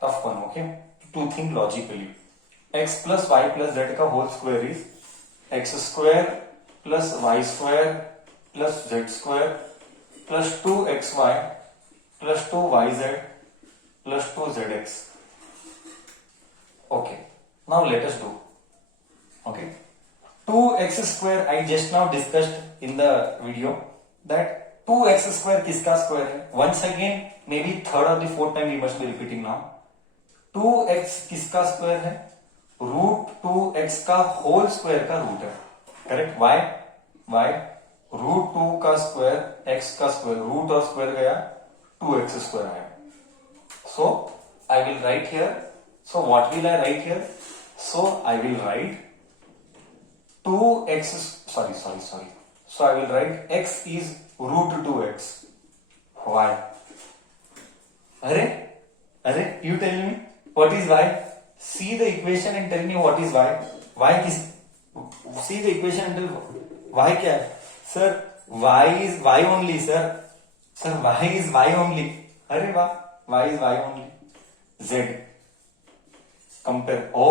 tough one, okay, to think logically. X plus y plus z का whole square is x square plus y square plus z square plus 2xy plus 2yz plus 2zx. Okay, now let us do. Okay, 2x square I just now discussed in the video that 2x square किसका square है? Once again, maybe third or the fourth time we must be repeating now. 2x किसका square है? Root 2x का whole square का root है, correct. y root 2 का square x का square, root और स्क्वायर गया 2x स्क्वायर आया. So I will write here. So what will I write here? So I will write 2x, sorry. So I will write x is root 2x. y. Arre, you tell me what is y? See the equation and tell me what is y. y किस? See the equation and tell y क्या है? Sir, y is y only, sir. Sir, y is y only. अरे वाह, y is y only. z. Compare. हो.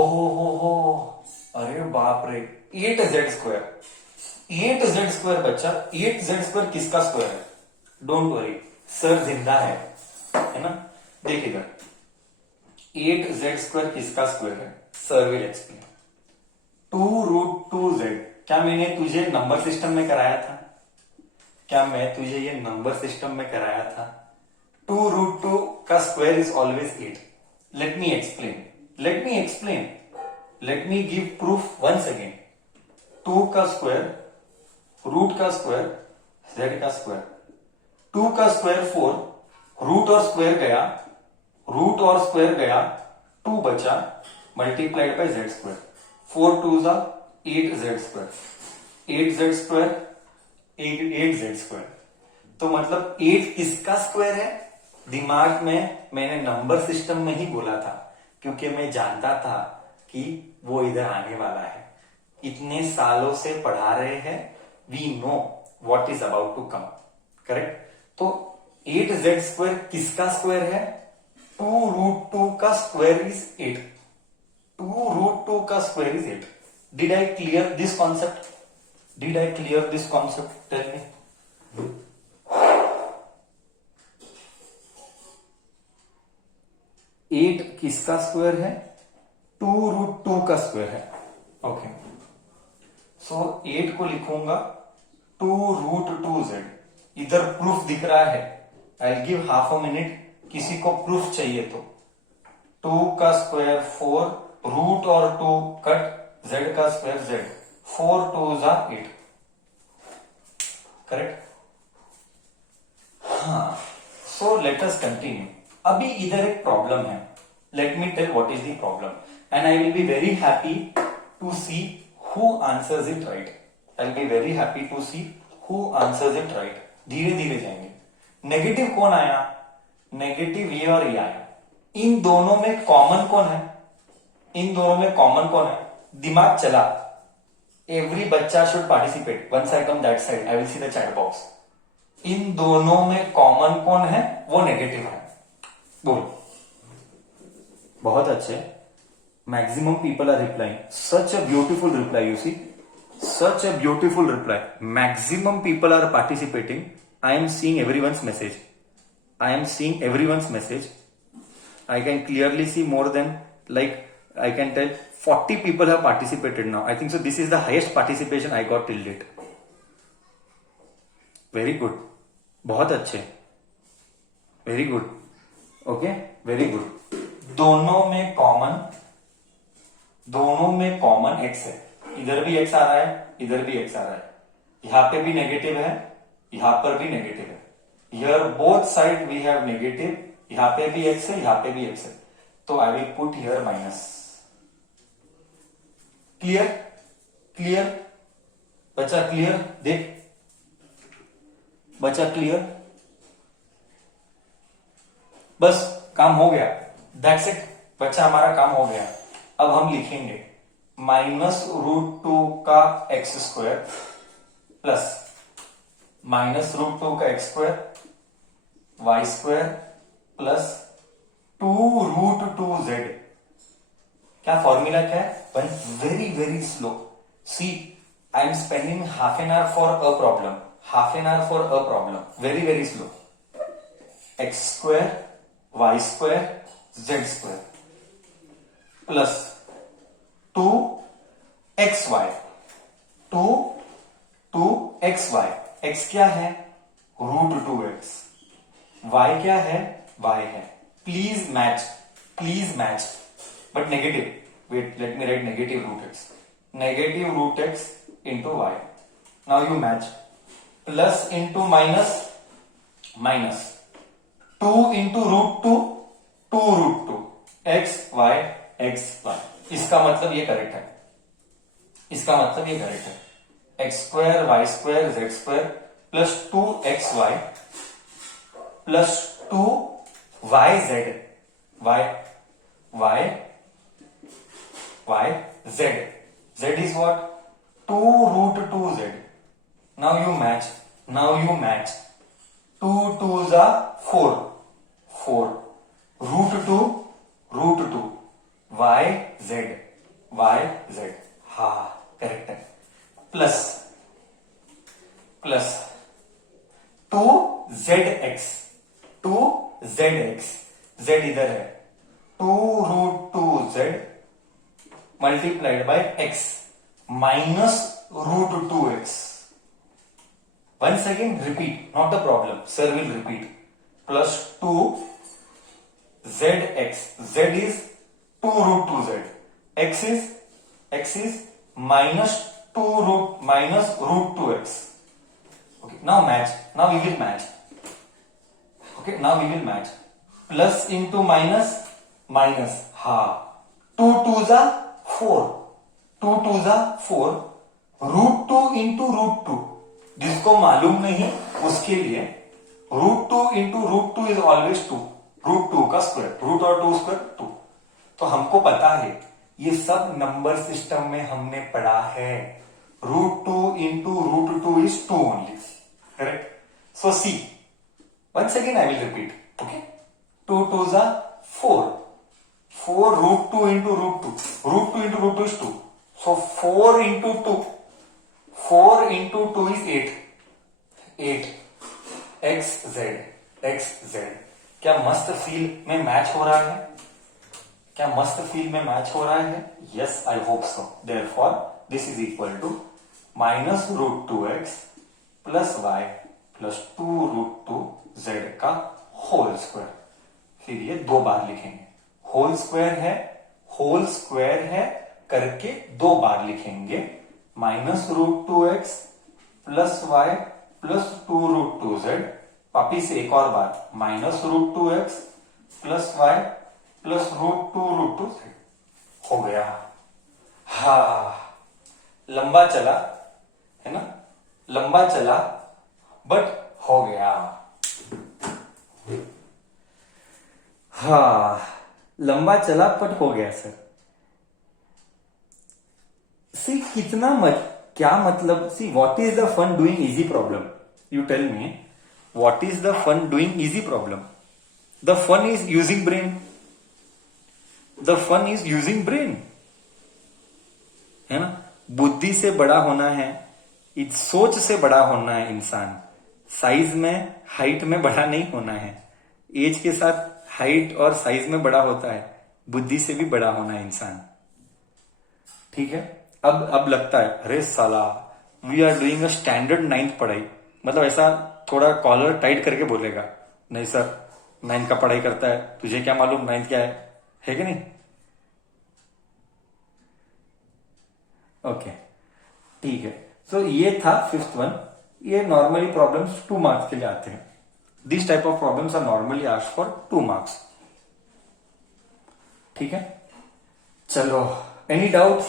अरे बाप रे, 8z square. 8z square बच्चा, 8z स्क्वायर किसका स्क्वायर है? डोंट वरी, सर जिंदा है ना. देख इधर, 8z स्क्वायर किसका स्क्वायर है? Sir will explain. 2 root 2z. क्या मैंने तुझे नंबर सिस्टम में कराया था? क्या मैं तुझे ये नंबर सिस्टम में कराया था? 2 रूट 2 का square is always 8. Let me explain. Let me give proof once again. 2 का स्क्वायर, रूट का स्क्वायर, z का स्क्वायर. 2 का स्क्वायर 4, रूट और स्क्वायर गया, रूट और स्क्वायर गया, 2 बचा, मल्टीप्लाइड बाय z स्क्वायर. 4 2 जा 8z square. 8z square 8z square. तो मतलब 8 किसका स्क्वायर है? दिमाग में मैंने नंबर सिस्टम में ही बोला था, क्योंकि मैं जानता था कि वो इधर आने वाला है. इतने सालों से पढ़ा रहे हैं, we know what is about to come, correct. तो 8z स्क्वायर किसका स्क्वायर है? 2 रूट 2 का स्क्वायर इज 8. 2 रूट 2 का square is 8. Did I clear this concept? Tell me. 8 किसका स्क्वायर है? 2 रूट 2 का स्क्वायर है. ओके, सो 8 को लिखूंगा 2 रूट 2z. इधर प्रूफ दिख रहा है. I give half a minute, किसी को प्रूफ चाहिए तो. 2 का स्क्वायर 4, रूट और 2 कट, z का स्क्वायर z. 4 2 जा 8, करेक्ट. हाँ, सो लेट अस कंटिन्यू. अभी इधर एक प्रॉब्लम है. Let me tell what is the problem and I will be very happy to see who answers it right. I'll be very happy to see who answers it right. धीरे धीरे जाएंगे. Negative कौन आया? Negative ये और ये आया. इन दोनों में कॉमन कौन है? दिमाग चला. एवरी बच्चा should participate. One side on that side, I will see the chat box. इन दोनों में कॉमन कौन है? वो नेगेटिव है. बोल. बहुत अच्छे. Maximum people are replying. Such a beautiful reply, you see. Such a beautiful reply. Maximum people are participating. I am seeing everyone's message. I can clearly see more than, like, I can tell 40 people have participated now. I think so. This is the highest participation I got till date. Very good. बहुत अच्छे. Very good. Okay. Very good. दोनों में common x है. इधर भी x आ रहा है, इधर भी x आ रहा है. यहां पे भी नेगेटिव है, यहां पर भी नेगेटिव है. Here both side we have negative. यहां पे भी x है, यहां पे भी x है. तो I will put here minus. Clear बच्चा? क्लियर? देख बच्चा, क्लियर? बस काम हो गया. दैट्स इट बच्चा, हमारा काम हो गया. अब हम लिखेंगे -√2 का x स्क्वायर प्लस -√2 का x square y square plus 2√2 formula क्या है, one very very slow. See I am spending half an hour for a problem, half an hour for a problem, very very slow. X square y square z square plus 2xy, 2xy. x क्या है, √2x. y क्या है, y है. Please match but negative. Wait, let me write negative √x, negative √x into y. Now you match. Plus into minus, minus 2 into √2, 2√2 x y x y. इसका मतलब ये correct है, इसका मतलब ये करेक्ट है. X square y square z square plus 2xy plus 2yz, z is what, 2√2z. Now you match, 2 2s are 4, √2 yz, हा correct है. प्लस 2zx, z इधर है, 2√2z multiplied by x minus √2x. Once again repeat, not a problem, sir will repeat. Plus 2zx, z is 2√2z, x is minus √2x. Okay, now match. Now we will match. Okay, now we will match. Plus into minus, minus. Ha. 2 2s are 4. 2 2s are 4. √2 into √2. जिसको मालूम नहीं उसके लिए √2 into √2 is always 2. √2 का square, root और 2 square 2. तो हमको पता है, ये सब नंबर सिस्टम में हमने पढ़ा है. √2 into √2 is 2 only. Correct? So see, once again I will repeat. Okay? 2 2s are 4. 4 √2 into √2. √2 into √2 is 2. So 4 into 2. 4 into 2 is 8. 8. xz. क्या मस्त फील में मैच हो रहा है? क्या मस्त फील में मैच हो रहा है? Yes, I hope so. Therefore, this is equal to minus √2x plus y plus 2√2z का होल स्क्वायर. फिर ये 2 बार लिखेंगे. होल स्क्वायर है करके 2 बार लिखेंगे. Minus √2x plus y plus 2√2z. वापिस एक और बार, minus √2x plus y plus √2√2z. हो गया. हा, लंबा चला है ना, लंबा चला बट हो गया. हा, लंबा चला बट हो गया सर. सी कितना क्या मतलब, see what is the fun doing easy problem? You tell me, what is the fun doing easy problem? The fun is using brain. The fun is using brain, है ना. बुद्धि से बड़ा होना है, सोच से बड़ा होना है इंसान. साइज में, हाइट में बड़ा नहीं होना है. एज के साथ हाइट और साइज में बड़ा होता है, बुद्धि से भी बड़ा होना है इंसान. ठीक है. अब लगता है अरे साला, we are doing a standard 9th पढ़ाई. मतलब ऐसा थोड़ा कॉलर टाइट करके बोलेगा, नहीं सर 9th का पढ़ाई करता है, तुझे क्या मालूम 9th क्या है कि नहीं? ओके, ठीक है. सो ये था 5th वन. ये नॉर्मली प्रॉब्लम्स 2 मार्क्स के लिए आते हैं. This type of problems are normally asked for 2 marks. ठीक है. चलो, एनी डाउट?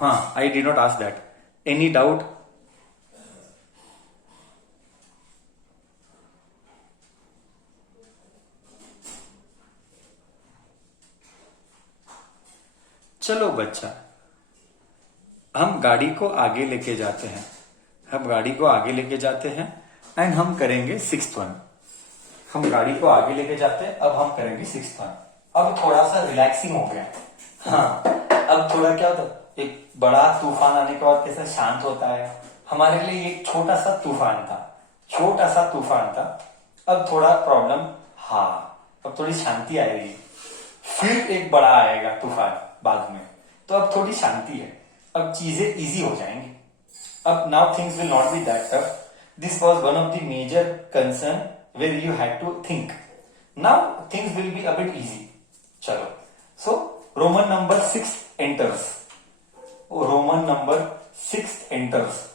हाँ, I did not ask that. Any doubt? चलो बच्चा, हम गाड़ी को आगे लेके जाते हैं. एंड हम करेंगे 6th वन. हम गाड़ी को आगे लेके जाते हैं, अब हम करेंगे 6th वन. अब थोड़ा सा रिलैक्सिंग हो गया. हाँ, अब थोड़ा क्या होता है, एक बड़ा तूफान आने के बाद कैसे शांत होता है, हमारे लिए एक छोटा सा तूफान था, छोटा सा तूफान था। अब थोड़ा प्रॉब्लम, हाँ अब थोड़ी शांति आएगी, फिर एक बड़ा आएगा तूफान बाद में, तो अब थोड़ी शांति है, अब चीजें इजी हो जाएंगी। अब now things will not be that tough. This was one of the major concern where you had to think. Now things will be a bit easy. चलो, so Roman number 6 enters, Roman number 6 enters.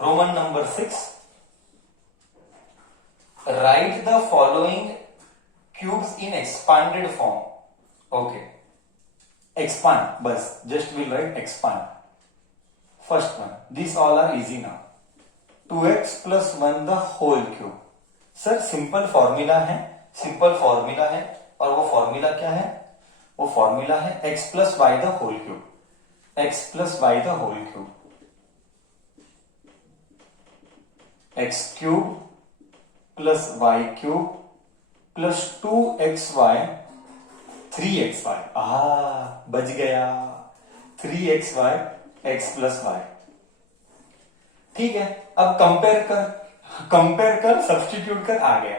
Roman number 6. Write the following cubes in expanded form. Okay. Expand. Bas. Just we'll write expand. First one. These all are easy now. 2x plus 1 the whole cube. Sir simple formula है, simple formula है, और वो formula क्या है? वो formula है x plus y the whole cube, x plus y the whole cube, x cube plus y cube plus 2xy 3xy। बच गया, 3xy x प्लस वाई। ठीक है, अब कंपेयर कर सब्स्टिट्यूट कर, आ गया।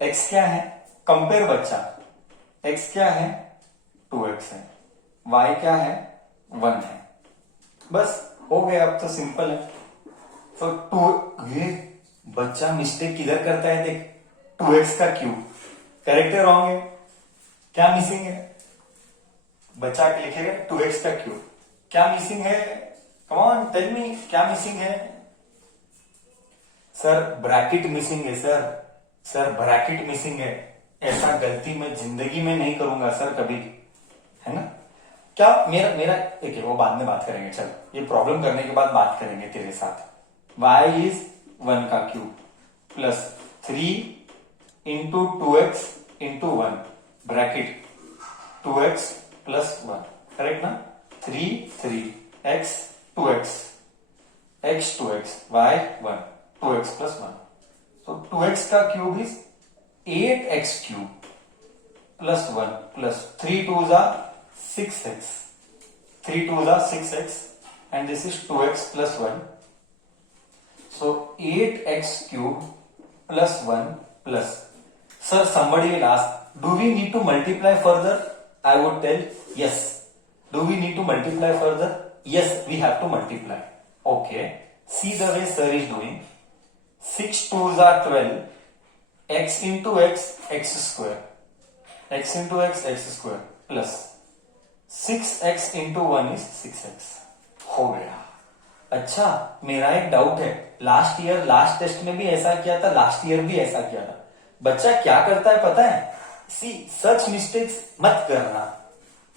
x क्या है? कंपेयर बच्चा, x क्या है? 2x है, y क्या है? 1 है। बस हो गया, अब तो सिंपल है। तो ये बच्चा मिस्टेक किधर करता है देख, 2x का क्यूब करेक्ट है, रॉन्ग है, क्या मिसिंग है? बच्चा लिखेगा 2x का क्यूब, क्या मिसिंग है? कम ऑन टेल मी, क्या मिसिंग है? सर ब्रैकेट मिसिंग है सर, सर ब्रैकेट मिसिंग है। ऐसा गलती मैं जिंदगी में नहीं करूंगा सर कभी, है ना? क्या मेरा देखिए, वो बाद में बात करेंगे, चल ये प्रॉब्लम करने के बाद बात करेंगे तेरे साथ। y इज 1 का cube plus 3 into 2x into 1 bracket 2x plus 1, correct ना? 3 x 2x x 2x y 1 2x plus 1, so 2x का cube is 8x cube plus 1 plus 3 2 जा 6x, 3 2 जा 6x and this is 2x plus 1. So 8x cube plus 1 plus. Sir, somebody will ask, do we need to multiply further? I would tell yes. Do we need to multiply further? Yes, we have to multiply. Okay. See the way sir is doing. 6 2s are 12. X into x, x square. X into x, x square plus 6x into 1 is 6x. हो गया। अच्छा, मेरा एक doubt है, last year last test में भी ऐसा किया था, लास्ट ईयर भी ऐसा किया था। बच्चा क्या करता है पता है? सी सच मिस्टेक्स मत करना,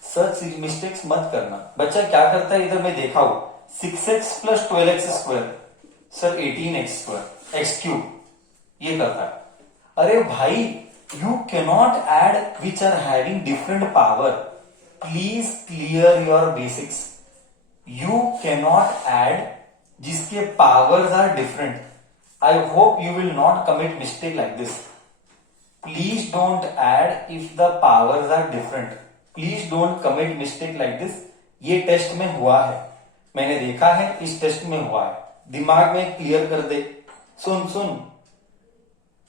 सच मिस्टेक्स मत करना। बच्चा क्या करता है, इधर मैं देखा हूं, 6x plus 12x square, sir 18x square x cube, ये करता है। अरे भाई, you cannot add which are having different power, please clear your basics. You cannot add जिसके powers are different. I hope you will not commit mistake like this. Please don't add if the powers are different. Please don't commit mistake like this. ये test में हुआ है, मैंने देखा है, इस test में हुआ है, दिमाग में क्लियर कर दे। सुन,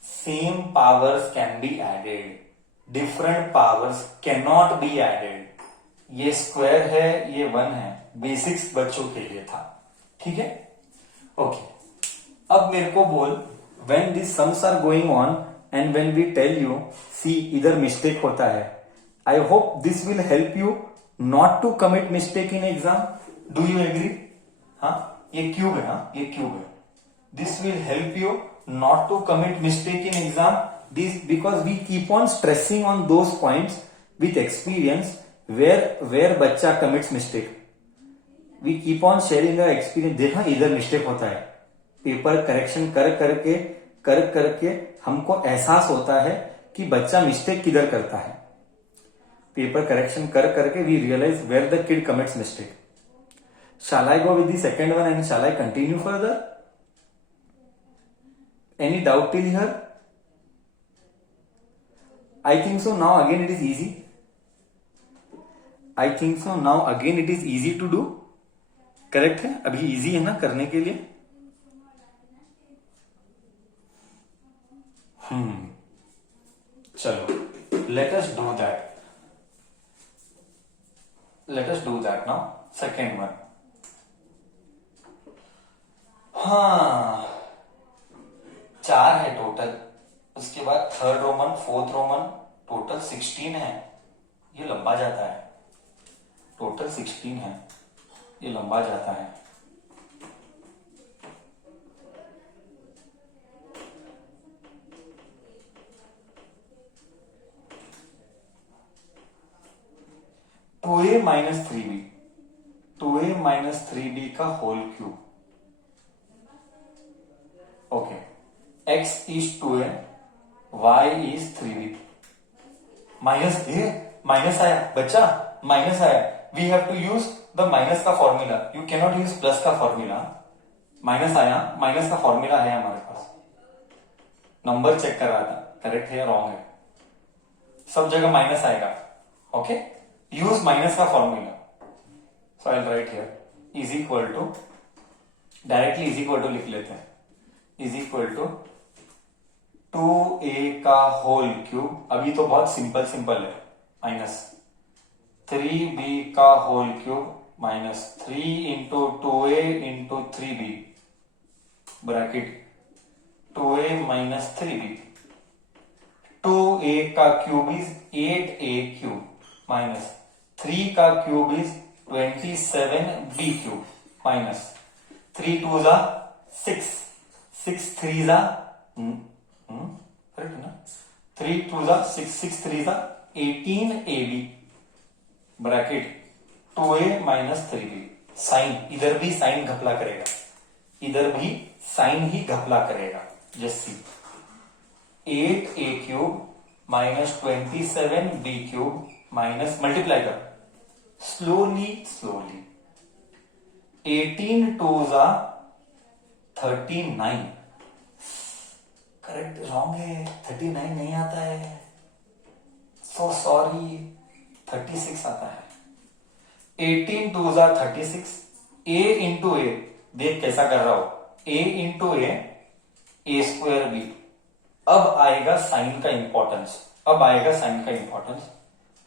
same powers can be added, different powers can not be added. ये स्क्वायर है, ये 1 है, बेसिक्स बच्चों के लिए था, ठीक है? ओके, अब मेरे को बोल, when this sums are going on and when we tell you see इधर मिस्टेक होता है, I hope this will help you not to commit mistake in exam. Do you agree? हाँ, ये क्यूब है, हाँ ये क्यूब है। This will help you not to commit mistake in exam, this because we keep on stressing on those points with experience where बच्चा commits mistake. We keep on sharing the experience. देखा इधर mistake होता है, paper correction कर करके हमको एहसास होता है कि बच्चा मिस्टेक किधर करता है। पेपर करेक्शन कर करके we realize where the kid commits mistake. Shall I go with the second one and shall I continue further? Any doubt till here? I think so. Now again it is easy. I think so. Now again it is easy to do. Correct है, अभी easy है ना करने के लिए. चलो, let us do that. Let us do that now. Second one. हाँ, 4 है टोटल. उसके बाद third Roman, fourth Roman, total 16 है. ये लंबा जाता है. टोटल 16 है, ये लंबा जाता है. To A minus 3b, 2a minus 3b का whole cube. Okay, x is 2a, y is 3b. Minus minus आया बच्चा, माइनस आया. We have to use the minus का formula. You cannot use plus का फॉर्मूला. माइनस आया, minus का formula है हमारे पास. नंबर चेक कर रहा था, करेक्ट है या रॉन्ग है. सब जगह माइनस आएगा. ओके, यूज माइनस का formula. So I will write here is equal to, directly is equal to लिख लेते हैं. इज इक्वल टू 2a का होल क्यूब. अभी तो बहुत सिंपल सिंपल है. माइनस 3b का whole cube minus 3 into 2a into 3b bracket 2a minus 3b. 2a का cube is 8a cube minus 3 का cube is 27b cube minus 3 2 जा 6, 6 3 जा करेक्ट है ना. 3 2 जा 6, 6 3 जा 18ab bracket 2a minus 3b. Sign, इधर भी साइन घपला करेगा, इधर भी साइन ही घपला करेगा. Just see 8a cube minus 27b cube minus multiply कर स्लोली स्लोली. 18 2 जा 39. करेक्ट, रॉन्ग है. 39 नहीं आता है. So sorry. 36 आता है. 18 2 जा 36. a इंटू ए, देख कैसा कर रहा हो. a into a square b. अब आएगा साइन का इंपॉर्टेंस. अब आएगा साइन का importance.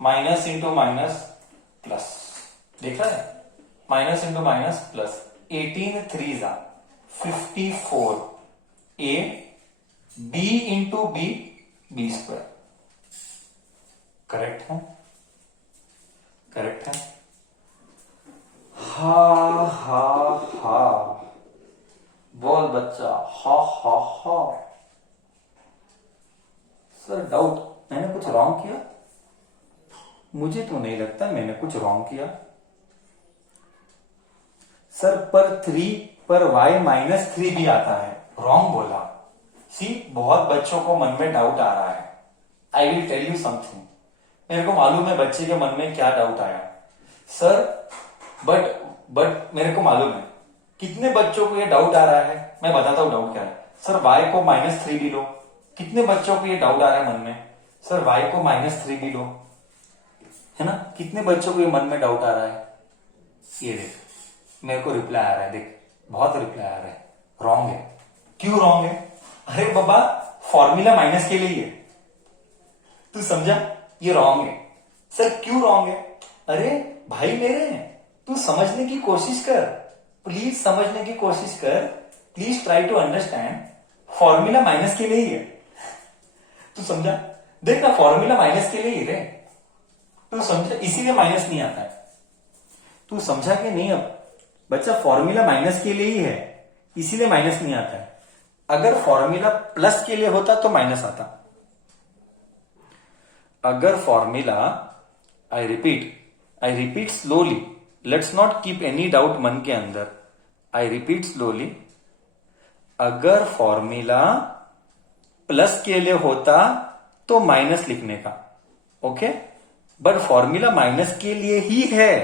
Minus into minus plus. देख रहा है, माइनस इंटू माइनस प्लस. 18 3 जा 54. a b into b, b square. Correct है, करेक्ट है. हा हा हा बोल बच्चा. हा हा हा. सर डाउट, मैंने कुछ रॉन्ग किया? मुझे तो नहीं लगता मैंने कुछ रॉन्ग किया. सर पर 3 पर y माइनस 3 भी आता है. रॉन्ग बोला. सी, बहुत बच्चों को मन में डाउट आ रहा है. I will tell you something. मेरे को मालूम है बच्चे के मन में क्या डाउट आया. सर बट मेरे को मालूम है कितने बच्चों को ये डाउट आ रहा है. मैं बताता हूं डाउट क्या है. सर y को माइनस 3 भी लो. कितने बच्चों को ये डाउट आ रहा है मन में. सर y को माइनस 3 भी लो, है ना. कितने बच्चों को ये मन में डाउट आ रहा है. ये देख, मेरे को रिप्लाई आ रहा है. देख, बहुत रिप्लाई आ रहा है. रॉन्ग है. क्यों रॉन्ग है? अरे बाबा, फॉर्मूला माइनस के लिए है. तू समझा, ये रॉन्ग है. सर क्यों रॉन्ग है? अरे भाई मेरे, तू समझने की कोशिश कर. प्लीज समझने की कोशिश कर. Please try to understand. Formula minus के लिए ही है. तू समझा? देख ना, फॉर्मूला माइनस के लिए ही है. तू समझा, इसीलिए माइनस नहीं आता है. तू समझा कि नहीं? अब बच्चा, फॉर्मूला माइनस के लिए ही है, इसीलिए माइनस नहीं आता है. अगर फॉर्मूला प्लस के लिए होता तो माइनस आता. अगर formula, I repeat slowly. Let's not keep any doubt मन के अंदर. I repeat slowly. अगर फॉर्मूला प्लस के लिए होता तो माइनस लिखने का. ओके, बट फॉर्मूला माइनस के लिए ही है.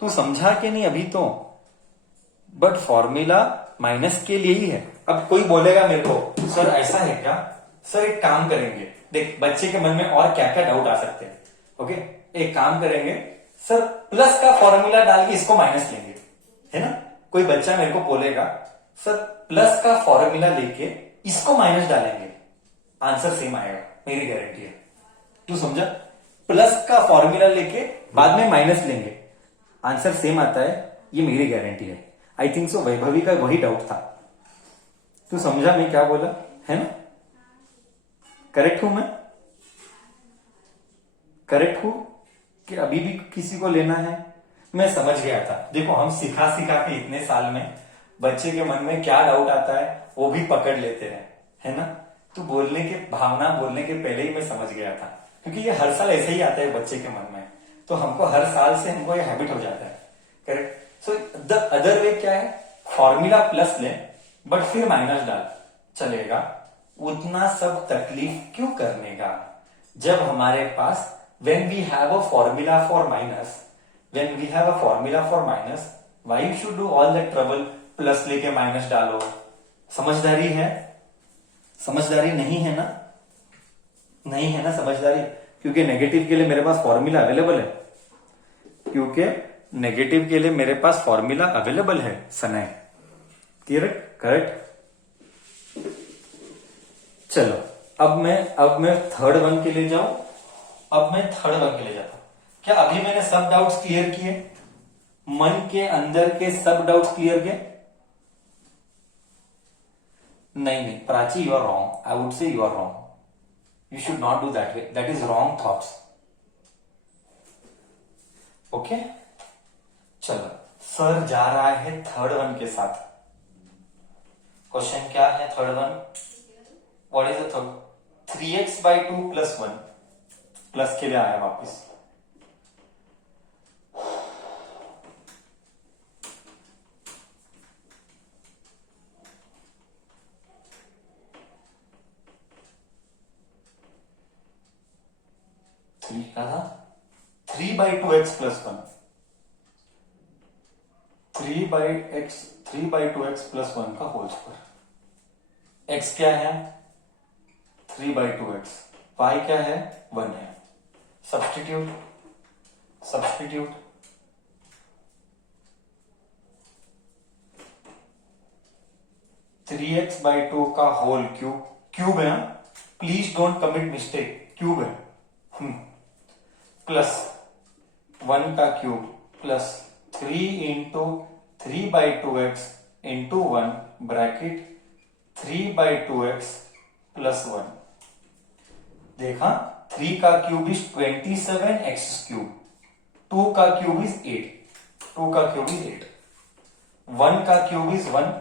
तू समझा कि नहीं अभी तो? बट फॉर्मूला माइनस के लिए ही है। अब कोई बोलेगा मेरे को सर ऐसा है क्या, सर एक काम करेंगे, देख बच्चे के मन में और क्या क्या डाउट आ सकते हैं। ओके, एक काम करेंगे सर, प्लस का फॉर्मूला डाल के इसको माइनस लेंगे, है ना। कोई बच्चा मेरे को बोलेगा सर प्लस का फॉर्मूला लेके इसको माइनस डालेंगे, आंसर सेम आएगा, मेरी गारंटी है। तू समझा, प्लस का फॉर्मूला लेके बाद में माइनस लेंगे, आंसर सेम आता है, ये मेरी गारंटी है। आई थिंक सो वैभवी का वही डाउट था। तू समझा मैं क्या बोला, है ना। करेक्ट हूं मैं, करेक्ट हूं कि अभी भी किसी को लेना है। मैं समझ गया था। देखो हम सिखा सिखा के इतने साल में बच्चे के मन में क्या डाउट आता है वो भी पकड़ लेते हैं, है ना। तो बोलने के भावना बोलने के पहले ही मैं समझ गया था, क्योंकि ये हर साल ऐसे ही आता है बच्चे के मन में, तो हमको हर साल से हमको ये हैबिट हो जाता है। Correct. So the other way क्या है, फॉर्मूला प्लस ले बट फिर माइनस डाल, चलेगा। उतना सब तकलीफ क्यों करने का, जब हमारे पास when we have a formula for minus, when we have a formula for minus, why you should do all that trouble, plus लेके माइनस डालो। समझदारी है, समझदारी नहीं है ना, नहीं है ना समझदारी, क्योंकि नेगेटिव के लिए मेरे पास फॉर्मूला अवेलेबल है, क्योंकि नेगेटिव के लिए मेरे पास फॉर्मूला अवेलेबल है सनय। Correct, correct. चलो अब मैं थर्ड वन के लिए जाऊं। अब मैं थर्ड वन के लिए जाता हूं। क्या अभी मैंने सब डाउट्स क्लियर किए, मन के अंदर के सब डाउट्स क्लियर किए? नहीं Prachi, you are wrong. I would say you are wrong. You should not do that way, that is wrong thoughts. Okay, चलो सर जा रहा है थर्ड वन के साथ। क्वेश्चन क्या है third one? What is the third? 3x/2 + 1, plus के लिए आया वापस। क्या था? 3/2x + 1, 3/2x + 1 का होल स्क्वायर। x क्या है? 3/2x। y क्या है? 1 है। सब्स्टिट्यूट 3x/2 का होल क्यूब है, please don't commit mistake, cube है, प्लस 1 का cube plus 3 into 3/2x into 1 bracket 3/2x + 1। देखा, 3 का क्यूब इज 27x³, 2 का क्यूब इज 8, 1 का cube is 1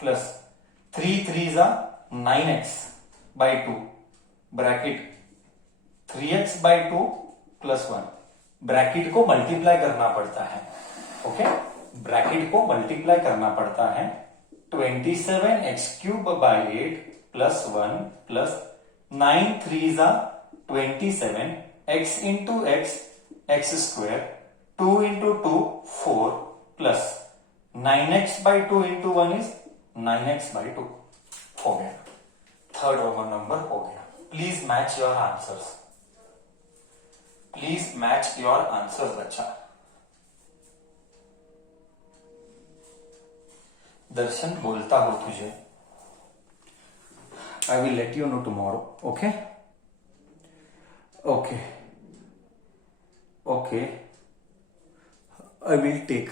plus 3 3 9x/2 bracket 3x/2 + 1। Bracket को मल्टीप्लाई करना पड़ता है। ओके, ब्रैकेट को मल्टीप्लाई करना पड़ता है। 27x³/8 + 1 plus 9 3 27, x into x x², 2 into 2 4 plus 9x/2 into 1 is 9x/2। हो गया, थर्ड रोमन नंबर हो गया। Please match your answers, please match your answers बच्चा। दर्शन बोलता हो तुझे, I will let you know tomorrow. Okay? Okay. I will take